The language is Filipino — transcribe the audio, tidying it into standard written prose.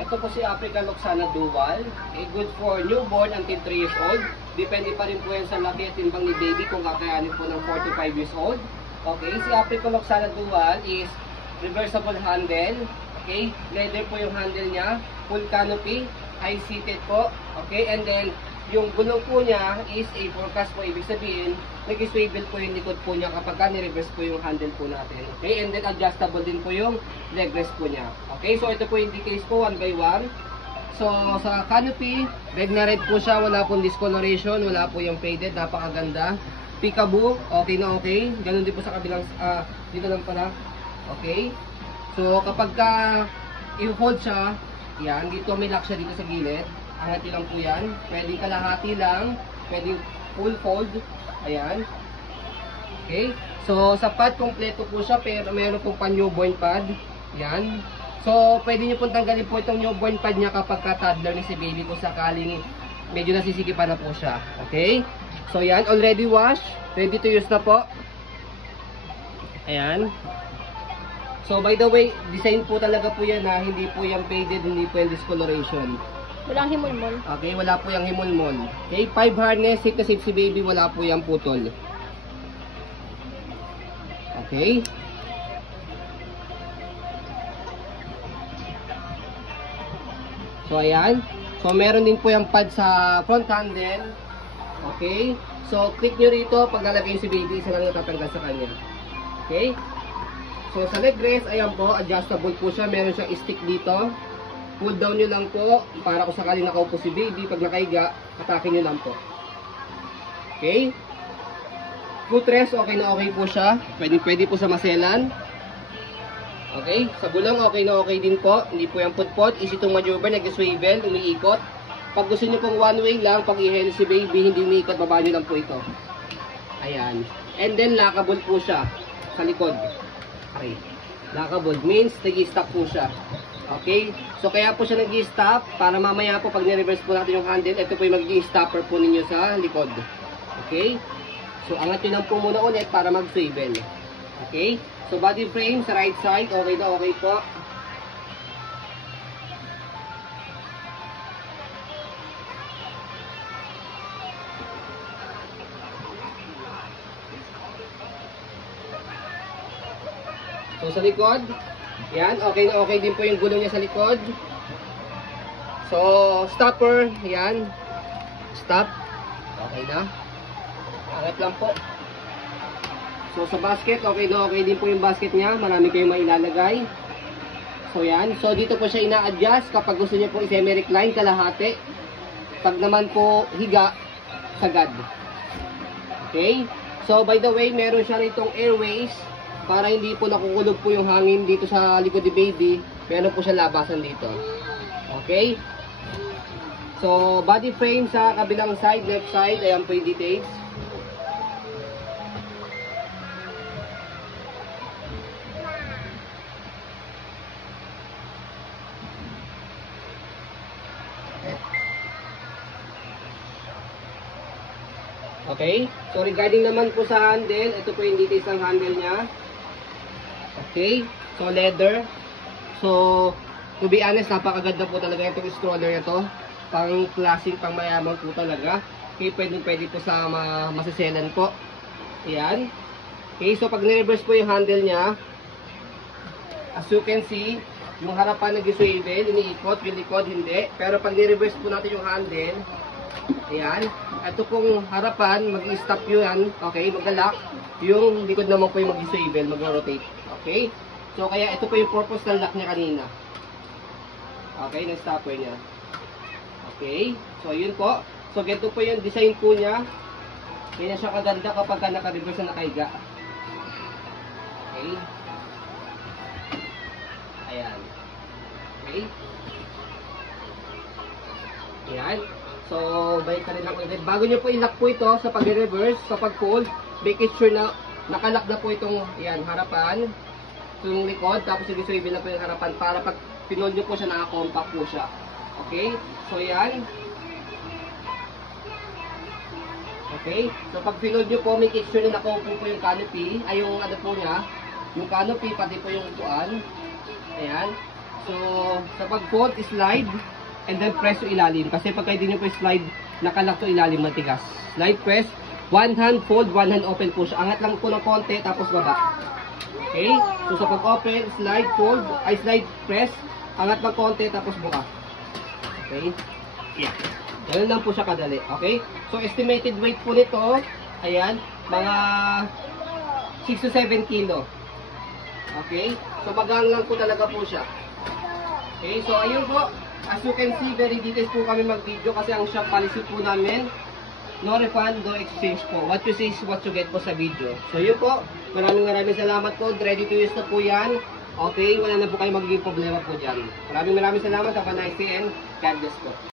Ito po si African Loxana Dual. Good for newborn until 3 years old. Depende pa rin po yan sa laki at timbang ni baby kung kakayanin po ng 4 to 5 years old. Okay, si African Loxana Dual is reversible handle. Okay, leather po yung handle niya. Full canopy, high-seated po. Okay, and then yung gulong po niya is a forecast po. Ibig sabihin, nag-swivel po yung likod po niya kapag ni-reverse po yung handle po natin. Okay, and then adjustable din po yung leg rest po niya. Okay, so ito po yung details po, 1 by 1. So, sa canopy, red na red po siya. Wala pong discoloration, wala po yung faded. Napakaganda. Peekaboo, okay na okay. Ganun din po sa kabilang, dito lang pala. Okay. So, kapag i-hold siya, yan, dito may lock siya dito sa gilid. Angat lang po yan. Pwedeng kalahati lang. Pwedeng full fold. Ayan. Okay. So, sa pad, kompleto po siya. Pero meron pong pan-newborn pad. Yan. So, pwede nyo pong tanggalin po itong newborn pad niya kapag ka-toddler ni si baby kung sakaling medyo nasisikipan na po siya. Okay. So, yan. Already washed. Ready to use na po. Ayan. So, by the way, design po talaga po yan na hindi po yan faded, hindi po yung discoloration. Walang himulmol. Okay, wala po yung himulmol. Okay, 5 harness, safe na safe si baby, wala po yung putol. Okay. So, ayan. So, meron din po yung pad sa front handle. Okay. So, click nyo rito. Pag lalagay si baby, isa lang natatanggal sa kanya. Okay. So, sa leg rest, ayan po, adjustable po siya. Meron siyang stick dito. Pull down nyo lang po para kung sakaling nakaupo si baby, pag nakaiga, atakin nyo lang po. Okay. Footrest, okay na okay po siya. Pwede po sa maselan. Okay. Sa gulong, okay na okay din po. Hindi po yung put-pot. Easy itong maneuver, nag-swivel, umiikot. Pag gusto nyo pong one way lang, pag i-held si baby, hindi umiikot, baba nyo lang po ito. Ayan. And then, lockable po siya sa likod. Okay. Lockable means nag-i-stop po siya. Okay? So, kaya po siya nag-i-stop para mamaya po pag ni-reverse po natin yung handle, ito po yung mag-i-stopper po ninyo sa likod. Okay? So, angat nyo lang po muna ulit para mag-swivel. Okay? So, body frame sa right side, okay na okay po. So, sa likod, yan, okay na okay din po yung gulong niya sa likod. So, stopper, yan. Stop. Okay na. Angat lang po. So, sa basket, okay na okay din po yung basket niya. Marami kayong mailalagay. So, yan. So, dito po siya ina-adjust kapag gusto niyo po i-semi-recline, kalahati. Pag naman po higa, sagad. Okay? So, by the way, meron siya nitong airways. Para hindi po nakukulog po yung hangin dito sa likod ni baby, meron po siya labasan dito. Okay? So, body frame sa kabilang side, left side, ayan po yung details. Okay? So, regarding naman po sa handle, ito po yung details ng handle niya. Okay? So, leather. So, to be honest, napakaganda po talaga itong stroller na to. Pang classic, pang mayamang po talaga. Okay, pwede po sa masaselan po. Ayan. Okay, so pag ni-reverse po yung handle niya, as you can see, yung harapan nag-swivel, iniikot, yung likod hindi. Pero pag ni-reverse po natin yung handle, ayan, ito pong harapan, mag-i-stop yun, okay, mag-lock. Yung likod naman po yung mag-swivel, mag-rotate. Okay? So, kaya ito po yung purpose ng lock niya kanina. Okay, ng stopper niya. Okay? So, yun po. So, ganito po yung design po niya. Kaya siya kaganda kapag naka-reverse na nakahiga. Okay? Ayan. Okay? Ayan. So, balik ka rin lang ulit. Bago nyo po i-lock po ito sa pag-reverse, sa pag-fold, make it sure na nakalock na po itong, ayan, harapan. Yung likod, tapos i-swivel na po yung harapan para pag pinold nyo po siya, naka-compact po siya. Okay? So, yan. Okay? So, pag pinold nyo po, make sure na nakaupo po yung canopy, ay yung ano po niya, yung canopy, pati po yung upuan. Ayan. So, sa pag-fold, slide, and then press yung ilalim. Kasi pagka hindi nyo po slide, nakalak to ilalim, matigas. Slide, press, one hand fold, one hand open po siya. Angat lang po ng konti, tapos baba. Okay? So, sa pag-open, slide, fold, ay slide, press, angat ng konti, tapos buka. Okay? Yeah. Ganun lang po siya kadali. Okay? So, estimated weight po nito, ayan, mga 6 to 7 kilo. Okay? So, magang lang po talaga po siya. Okay, so ayun po, as you can see, very details po kami mag-video kasi ang shop policy po namin, no refund, no exchange po. What you see is what you get po sa video. So yun po, maraming salamat po, ready to use na po yan. Okay, wala na po kayo magiging problema po dyan. Maraming salamat, have a nice day and God bless po.